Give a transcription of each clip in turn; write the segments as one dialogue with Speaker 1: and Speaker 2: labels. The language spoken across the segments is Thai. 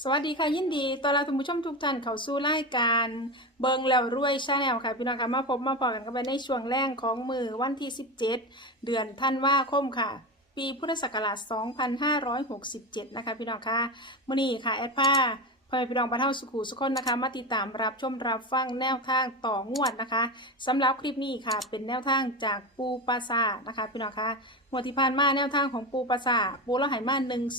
Speaker 1: สวัสดีค่ะยินดีต้อนรับท่านผู้ชมทุกท่านเข้าสู่รายการเบิงแล้วรวยชาแนลค่ะพี่น้องค่ะมาพบมาพอกันกันไปในช่วงแรกของมือวันที่ 17 เดือนธันวาคมค่ะ ปีพุทธศักราช 2567 นะคะพี่น้องค่ะมื่อนี้ค่ะแอดผ้า พ่อแม่พี่น้องบ้านเฮาสุขุสุขคนนะคะ มาติดตามรับชมรับฟังแนวทางต่องวดนะคะสำหรับคลิปนี้ค่ะ เป็นแนวทางจากปูปราซานะคะ พี่น้องค่ะงวดที่ผ่านมาแนวทางของปูปราซาปูละหายมา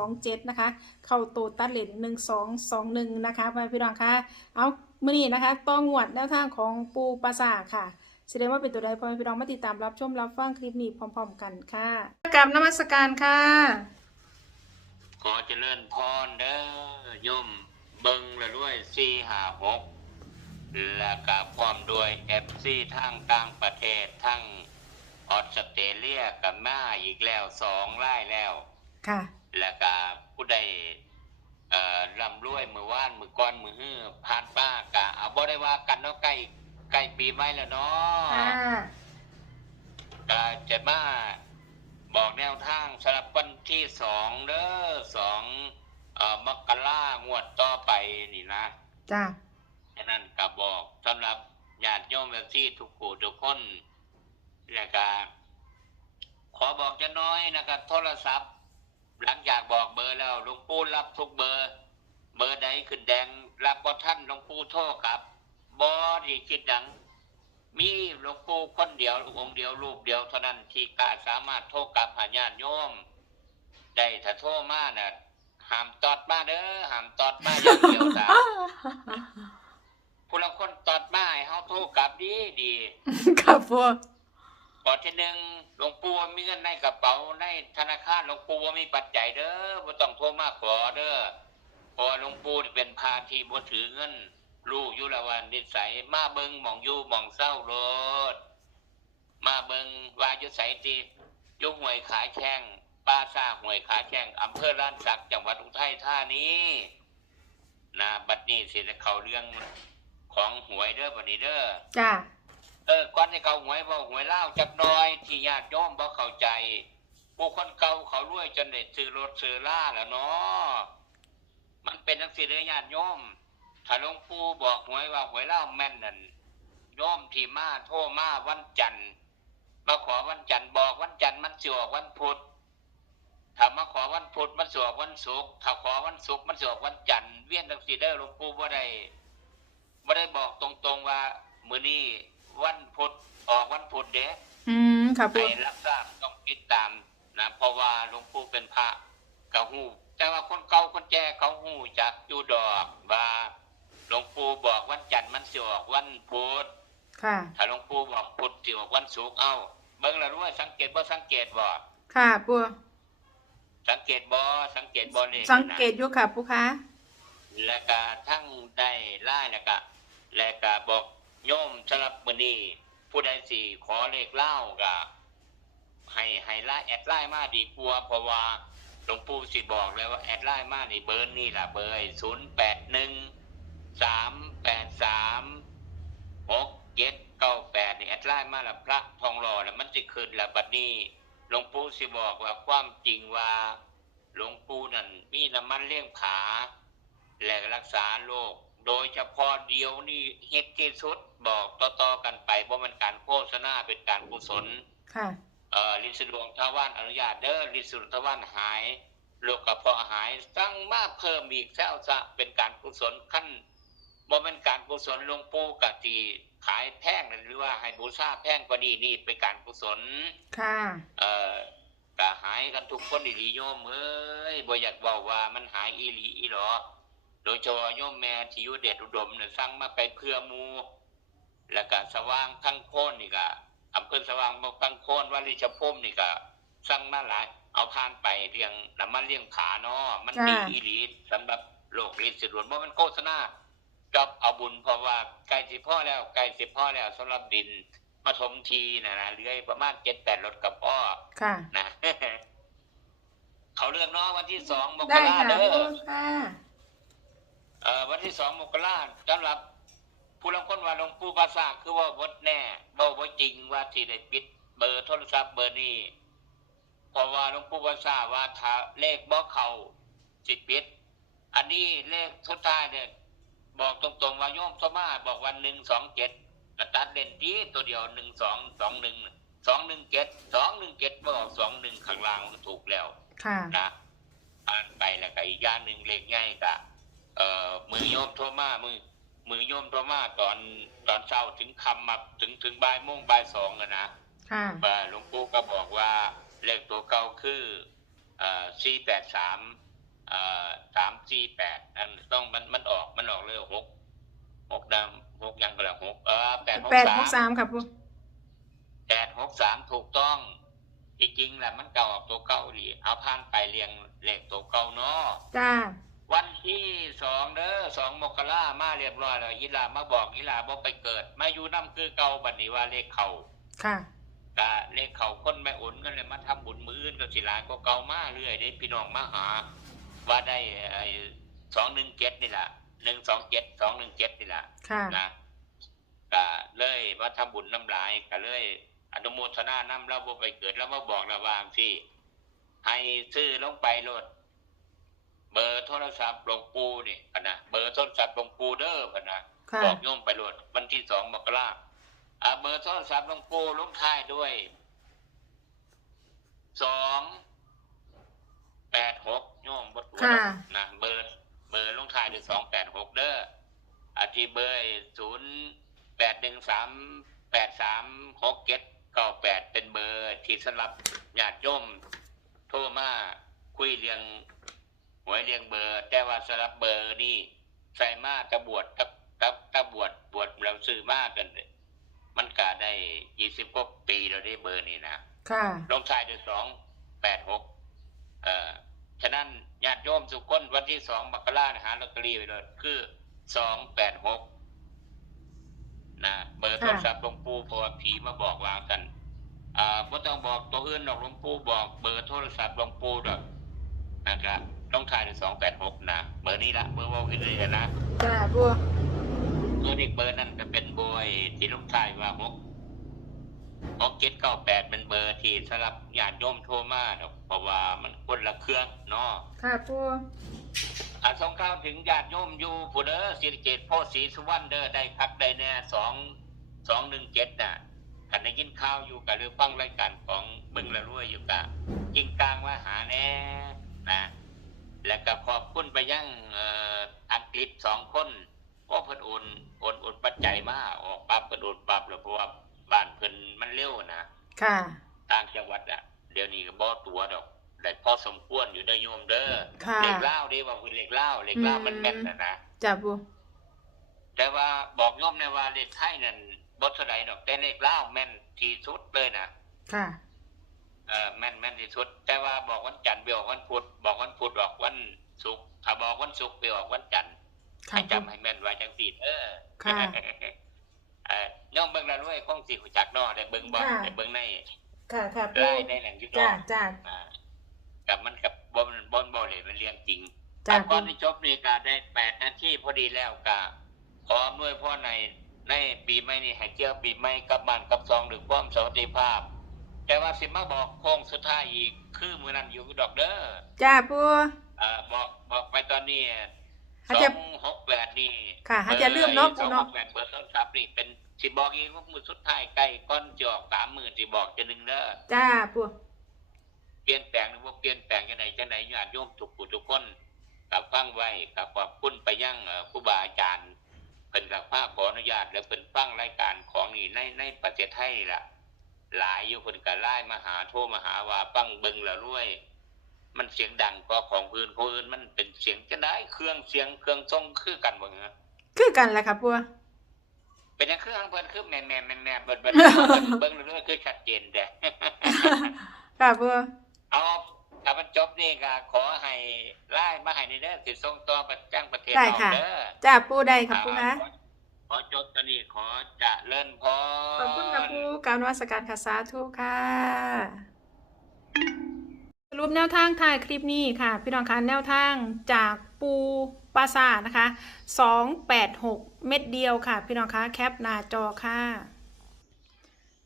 Speaker 1: 127นะคะ เข้าโตตัดเลนหนึ่งสองสองหนึ่งนะคะพ่อแม่พี่น้องคะเอามื่อนี้นะคะต้องงวดแนวทางของปูปราสาทค่ะแสดงว่าเป็นตัวใดพ่อแม่พี่น้องมาติดตามรับชมรับฟังคลิปนี้พร้อม ๆ กันค่ะกราบนมัสการค่ะ
Speaker 2: ขอเจริญพรเด้อโยม เบิงละด้วยสี่หาหกและกับความด้วยเอฟซีทั้งต่างประเทศทั้งออสเตรเลียกับมาอีกแล้วสองไล่แล้ว
Speaker 1: ค่ะ
Speaker 2: และกับผู้ใดเอ่อร่ำรวยมือว่านมือก้อนมือฮื้อผ่านป้ากะเอาบ่ได้ว่ากันเนาะใกล้ใกล้ปีใหม่แล้วเนาะ
Speaker 1: ค่ะ
Speaker 2: ก็จะมาบอกแนวทางสำหรับวันที่สองเด้อสอง เอ่อมกรางวดต่อไปนี่นะ
Speaker 1: จ้า
Speaker 2: ฉะนั้นก็บอกสำหรับญาติโยมแบบที่ทุกผู้ทุกคนแล้วก็ขอบอกจะน้อยนะครับ โทรศัพท์ หลังจากบอกเบอร์แล้วหลวงปู่รับทุกเบอร์ เบอร์ใดขึ้นแดงรับบ่ท่านหลวงปู่โทรกลับบอดีคิดดัง มีหลวงปู่คนเดียวองค์เดียวรูปเดียวเท่านั้นที่กล้าสามารถโทรกลับหาญาติโยมได้ถ้าโทรมาน่ะ ห้ามตอดมาเด้อห้ามตอดมาอย่างเดียวจ้ะผู้ละคนตอดมาให้เฮาโทรกลับดีดี
Speaker 1: ค่ะปู
Speaker 2: ก่อนที่หนึ่งหลวงปู่ว่ามีเงินในกระเป๋าในธนาคารหลวงปู่ว่ามีปัจจัยเด้อบ่ต้องโทรมาขอเด้อเพราะว่าหลวงปู่นี่เป็นพาที่บ่ถือเงิน ลูกอยู่ละวันนิสัยมาเบิงหมองอยู่หมองเศร้าโลดมาเบิงว่าอยู่ไสติอยู่ห้วยขาแข้ง ป้าซ่าห้วยขาแข้งอำเภอล้านสักจังหวัดอุทัยธานีนะบัดนี้สิได้เข้าเรื่องของหวยเด้อบัดนี้เด้อ
Speaker 1: จ้า
Speaker 2: เออก่อนให้เขาหวยบอกหวยเล่าจักหน้อย ที่ญาติโยมบ่เข้าใจผู้คนเก่าเขารวยจนได้ซื้อรถซื้อล่าแล้วเนาะมันเป็นทั้งสี่เรื่องญาติโยมถ้าหลวงปู่บอกหวยว่าหวยเล่าแม่นนั่นโยมที่มาโทรมาวันจันทร์มาขอวันจันทร์บอกวันจันทร์มันสิออกวันพุธ ถ้ามาขอวันพุธมันสิออกวันศุกร์ถ้าขอวันศุกร์มันสิออกวันจันทร์เวียนทั้งสี่เด้อหลวงปู่บ่ได้บ่ได้บอกตรงๆว่า มื้อนี้วันพุธออกวันพุธเด้
Speaker 1: อืมค่ะปู
Speaker 2: ให้รับทราบต้องติดตามนะเพราะว่าหลวงปู่เป็นพระกะหูแต่ว่าคนเก่าคนแก่เขาหูจากอยู่ดอกว่าหลวงปู่บอกวันจันทร์มันสิออกวันพุธ
Speaker 1: ค่ะ
Speaker 2: ถ้าหลวงปู่บอกพุธสิออกวันศุกร์เอ้าเบิ่งแล้วรู้ว่าสังเกตบ่สังเกตบ่
Speaker 1: ค่ะปู
Speaker 2: สังเกตบ่สังเกตบ่นี่
Speaker 1: สังเกตอยู่ค่ะปูคะ
Speaker 2: แล้วก็ทั้งได้ไล่แล้วก็แล้วก็บอกโยมสำหรับมื้อนี้ผู้ใดสิขอเลขเล่าก็ให้ให้ไลน์แอดไลน์มาดีกว่าเพราะว่าหลวงปู่สิบอกเลยว่าแอดไลน์มานี่เบอร์นี่ล่ะเบอร์ศูนย์แปดหนึ่งสามแปดสามหกเจ็ดเก้าแปดนี่แอดไลน์มาละพระทองหล่อแล้วมันจะขึ้นละบัดนี้ หลวงปู่สิบอกว่าความจริงว่า หลวงปู่นั่นมีน้ำมันเลี้ยงผา และรักษาโรคโดยเฉพาะเดียวนี่เฮ็ดที่สุดบอกต่อๆกันไปว่ามันการโฆษณาเป็นการกุศล
Speaker 1: ค่ะ
Speaker 2: เอ่อลินสะดวงทวานอนุญาตเด้อลินสะดวงทวานหายโรคกระเพาะหายตั้งมาเพิ่มอีกแล้วจะเป็นการกุศลขั้น บ่เป็นการกุศลหลวงปู่กะทีขายแพงหรือว่าให้บูชาแพงกว่านี้นี่เป็นการกุศล
Speaker 1: ค่ะ
Speaker 2: เอ่อกะหายกันทุกคนอีหลีโยมเอ้ยบ่อยากบอกว่ามันหายอีหลีอีหรอโดยเฉพาะโยมแม่ที่อยู่เดชอุดมเนี่ยสั่งมาไปเพื่อหมูแล้วก็สว่างทั้งโคนนี่ก็อำเภอสว่างบทั้งโคนว่าริชพุ่มนี่ก็สั่งมาหลาย เอาผ่านไปเรียงน้ำมันเลี้ยงผาเนาะมันดี
Speaker 1: จ้า
Speaker 2: อีหลีสำหรับโลกลิ้นสิดวนเพราะมันโฆษณา จอบเอาบุญเพราะว่าไก่สิพ่อแล้วไก่สิพ่อแล้วสำหรับดินมาถมทีนะนะเลื้อยประมาณเจ็ดแปดรถกับพ่อ
Speaker 1: ค่ะ
Speaker 2: นะเขาเรื่องเนาะวันที่สองมก
Speaker 1: ได้
Speaker 2: รา
Speaker 1: ค่ะ
Speaker 2: เด้
Speaker 1: ปู
Speaker 2: อ
Speaker 1: ค่ะ
Speaker 2: เอ่อวันที่สองมกราสำหรับผู้ลางคนว่าหลวงปู่ภาษาคือว่าบดแน่บ่บ่จริงว่าที่ได้ปิดเบอร์โทรศัพท์เบอร์นี้เพราะว่าหลวงปู่ภาษาว่าถ้าเลขบ่เข้าสิปิด อันนี้เลขสุดท้ายเนี่ย บอกตรงๆว่าโยมสมาบอกวันหนึ่งสองเจ็ดกระตัดเด่นที่ตัวเดียวหนึ่งสองสองหนึ่งสองหนึ่งเจ็ดสองหนึ่งเจ็ดบอกสองหนึ่งข้างล่างมันถูกแล้ว
Speaker 1: ค่ะ
Speaker 2: นะอ่านไปแล้วก็อีกอย่างหนึ่งเลขง่ายกะเอ่อมือโยมโทรมามือมือโยมโทรมาตอนตอนเช้าถึงคำมาถึงถึงบ่ายโมงบ่ายสองอะนะ
Speaker 1: ค่ะ
Speaker 2: ว่าหลวงปู่ก็บอกว่าเลขตัวเก่าคือเอ่อสี่แปดสามเอ่อ สามสี่แปดนั่นต้องมันมันออกมันออกเลยหกหกดำหกยังก็แล้วหกเออแปดหก
Speaker 1: แปด
Speaker 2: สา
Speaker 1: ห
Speaker 2: ม
Speaker 1: กสามค่ะปู
Speaker 2: แปดหกสามถูกต้องจริงๆแหละมันเก่าออกตัวเก่าดีเอาผ่านไปเรียงเลขตัวเก่าเนาะ
Speaker 1: จ้า
Speaker 2: วันที่สองเด้อสองมกรามาเรียบร้อยแล้วอีหลามาบอกอีหลาบอกไปเกิด มาอยู่น้ำคือเก่าบัดนี้ว่าเลขเขา
Speaker 1: ค่ะ
Speaker 2: กะเลขเขาคนไม่อุ่นก็เลยมาทำบุญมืออื่นกับศิลาก็เก่ามาเรื่อยเด้พี่น้องมาหา ว่าได้ไอ้สองหนึ่งเจ็ดนี่แหละหนึ่งสองเจ็ดสองหนึ่งเจ็ดนี่แหละ
Speaker 1: ค่ะ
Speaker 2: นะกะเลยมาทำบุญน้ำลายกะเลย อนุโมทนาน้ำเราบ่ไปเกิดแล้วมาบอกระวางที่ให้ซื้อลงไปโลด เบอร์โทรศัพท์หลวงปู่นี่พะนะเบอร์โทรศัพท์หลวงปู่เด้อพะนะ
Speaker 1: ค่ะ
Speaker 2: บอกโยมไปโหลดวันที่สองมกราอ่าเบอร์โทรศัพท์หลวงปู่ลงท้ายด้วยสอง แปดหกโยมบท
Speaker 1: ค่ะ
Speaker 2: นะเบอร์เบอร์ลงท้ายด้วยสองแปดหกเด้ออาทีเบอร์ศูนย์แปดหนึ่งสามแปดสามหกเจ็ดเก้าแปดเป็นเบอร์ที่สำหรับญาติโยมโทรมาคุยเรียงหวยเรียงเบอร์ แต่ว่าสำหรับเบอร์นี่ใส่มากกระบวชกับกับกระบวชบวชเราซื้อมากกันเลยมันกาได้ยี่สิบกว่าปีเราได้เบอร์นี่นะ
Speaker 1: ค่ะ
Speaker 2: ลงท้ายด้วยสองแปดหกเอ่อฉะนั้นญาติโยมสุกคนวันที่สองมกราหาลอตเตอรี่ไปเลยคือสองแปดหกนะเบอร์โทรศัพท์หลวงปู่เพราะว่าผีมาบอกวางกันอ่าไม่ต้องบอกตัวอื่นหรอกหลวงปู่บอกเบอร์โทรศัพท์หลวงปู่ดอกนะครับต้องทายด้วยสองแปดหกนะเบอร์นี้ละเบอร์ว่าขึ้นเลยนะ
Speaker 1: จ้าปู
Speaker 2: ส่วนอีกเบอร์นั่นจะเป็นเบอร์ไอ้ที่ลุงทายว่าหก หกเจ็ดเก้าแปดเป็นเบอร์ที่สำหรับญาติโยมโทรมาดอกเพราะว่ามันคนละเครื่องเนาะ
Speaker 1: ค่ะปู
Speaker 2: อ่าส่งข่าวถึงญาติโยมอยู่ผู้เด้อสิริเกตโพธิ์ศรีสุวรรณเด้อได้คักได้แน่สองสองหนึ่งเจ็ดน่ะขันได้ยินข่าวอยู่กับเรือฟังรายการของบึงละรวยอยู่กะจิงกลางว่าหาแน่นะแล้วก็ขอบคุณไปยังเอ่ออังกฤษสองคนเพราะเพิ่นโอนโอนโอนปัจจัยมาออกปั๊บเพิ่นโอนปั๊บแล้วเพราะว่า บ้านเพิ่นมันเร็วนะ
Speaker 1: ค่ะ
Speaker 2: ต่างจังหวัดอะ เดี๋ยวนี้ก็บ่ตัวดอกได้พอสมควรอยู่ได้อโยมเด้อ
Speaker 1: ค่ะ
Speaker 2: เล็กเล่าวดีว่าคือเล็กเล่าวเล็กเล่าว
Speaker 1: อืม
Speaker 2: มันแม่นนะนะ
Speaker 1: จ้าปู
Speaker 2: แต่ว่าบอกโยมในว่าเล็กไทยนั่นบ่เท่าใดดอกแต่เล็กเล่าวแม่นที่สุดเลยนะ
Speaker 1: ค่ะ
Speaker 2: เออแม่นแม่นที่สุด แต่ว่าบอกวันจันทร์ไปออกวันพุธบอกวันพุธออกวันศุกร์ถ้าบอกวันศุกร์ไปออกวันจันทร์
Speaker 1: ค่ะ
Speaker 2: ให้
Speaker 1: ปู
Speaker 2: จำให้แม่นไว้จังสี่เออ
Speaker 1: ค่ะ
Speaker 2: เออ ย่อมเบิ่งละด้วยคงสิหูจักเนาะได้เบิ่งบ่
Speaker 1: ค่ะ
Speaker 2: ได้เบิ่งใน
Speaker 1: ค่ะค่ะปู
Speaker 2: ไล่ในหนังยุทธ
Speaker 1: จ้าจ้า
Speaker 2: อ่ากับมันกับบ่มันบ่บ่เลยมันเรื่องจริง
Speaker 1: จ้า
Speaker 2: อะก่
Speaker 1: ปู
Speaker 2: อนที่จบนี่ก็ได้แปดนาทีพอดีแล้วก็ขออำนวยพรในในปีใหม่นี้ให้เกี่ยวปีใหม่กับบ้านกับซองหรือความสวัสดิภาพ แต่ว่าสิมาบอกโค้งสุดท้ายอีกคือมื้อนั้นอยู่ดอกเด้อ
Speaker 1: จ้าปู
Speaker 2: อ่าบอกบอกไปตอนนี้
Speaker 1: อา
Speaker 2: ส
Speaker 1: จ
Speaker 2: อ
Speaker 1: จะ
Speaker 2: งหกแปดนี่
Speaker 1: ค่ะอาจจะลืมเนาะ
Speaker 2: ส
Speaker 1: ปู
Speaker 2: องห
Speaker 1: เนาะ
Speaker 2: กแปดเบอร์โทรศัพท์นี่เป็นสิบอกอีกว่ามือสุดท้ายใกล้ก้อนจอกสามหมื่นสิบอกจะหนึ่งเด้อ
Speaker 1: จ้าปู
Speaker 2: เปลี่ยนแปลงหรือว่าเปลี่ยนแปลงจังไหนจังไหนญาติโยมทุกผู้ทุกคนกับฟังไว้กับขอบคุณไปยังเอ่อครูบาอาจารย์เป็นกับภาคขออนุญาตและเป็นฟังรายการของนี่ในในประเทศไทยนี่ล่ะ หลายอยู่คนก็ไล่มาหาโทรมาหาว่าฟังเบิงแล้วรวย มันเสียงดังก็ของพื้นคนอื่นมันเป็นเสียงจะได้เครื่องเสียงเครื่องทรงคือกันบ่ฮะ
Speaker 1: คือกันแหละค่ะปู
Speaker 2: เป็นอย่างเครื่องเพิ่นคือแม่แม่แม่แม่เบิดเบิดเบิ่งแล้วรวยคือชัดเจนแต่
Speaker 1: ค่ะปู
Speaker 2: เอาถ้ามันจบนี่ก็ขอให้ไล่มาให้ในเด้อสิส่งต่อประจ้างประเทศ
Speaker 1: ได้
Speaker 2: เรา
Speaker 1: ค่ะ
Speaker 2: เด้อ
Speaker 1: จ้าปูได้ค่ะปู
Speaker 2: อ่า
Speaker 1: นะ
Speaker 2: ขอขอจบตอนนี้ขอจะเลิ่นพร
Speaker 1: ขอบคุณค่ะปูกรารนวัสการค่ะสาธุค่ะส รุปแนวทางถ่ายคลิปนี้ค่ะ พี่น้องคะแนวทางจากปูปราสาทนะคะ286 เม็ดเดียวค่ะ พี่น้องคะแคปหน้าจอค่ะ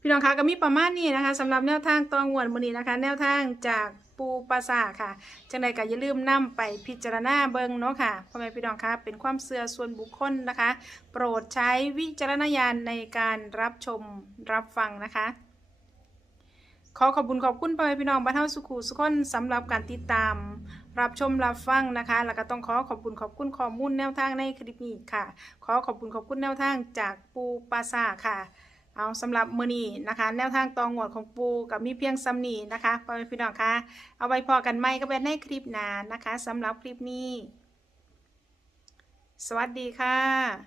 Speaker 1: พี่น้องคะก็มีประมาณนี้นะคะสำหรับแนวทางตองหวนวันนี้นะคะ แนวทางจากปูปราสาทค่ะจังใดก็อย่าลืมนำไปพิจารณาเบิ่งเนาะค่ะพ่อแม่พี่น้องคะเป็นความเชื่อส่วนบุคคลนะคะ โปรดใช้วิจารณญาณในการรับชมรับฟังนะคะ ขอขอบคุณขอบคุณพ่อแม่พี่น้องบ้านเฮาสุขุสุขคนสำหรับการติดตาม รับชมรับฟังนะคะ แล้วก็ต้องขอขอบคุณขอบคุณข้อมูลแนวทางในคลิปนี้ค่ะ ขอขอบคุณขอบคุณแนวทางจากปูปาซาค่ะ เอาสำหรับมือนี้นะคะ แนวทางตองหวดของปูกับมีเพียงซ้ำนี้นะคะพ่อแม่พี่น้องคะเอาไว้พอกันไหมก็เป็นในคลิปหน้านะคะสำหรับคลิปนี้ สวัสดีค่ะ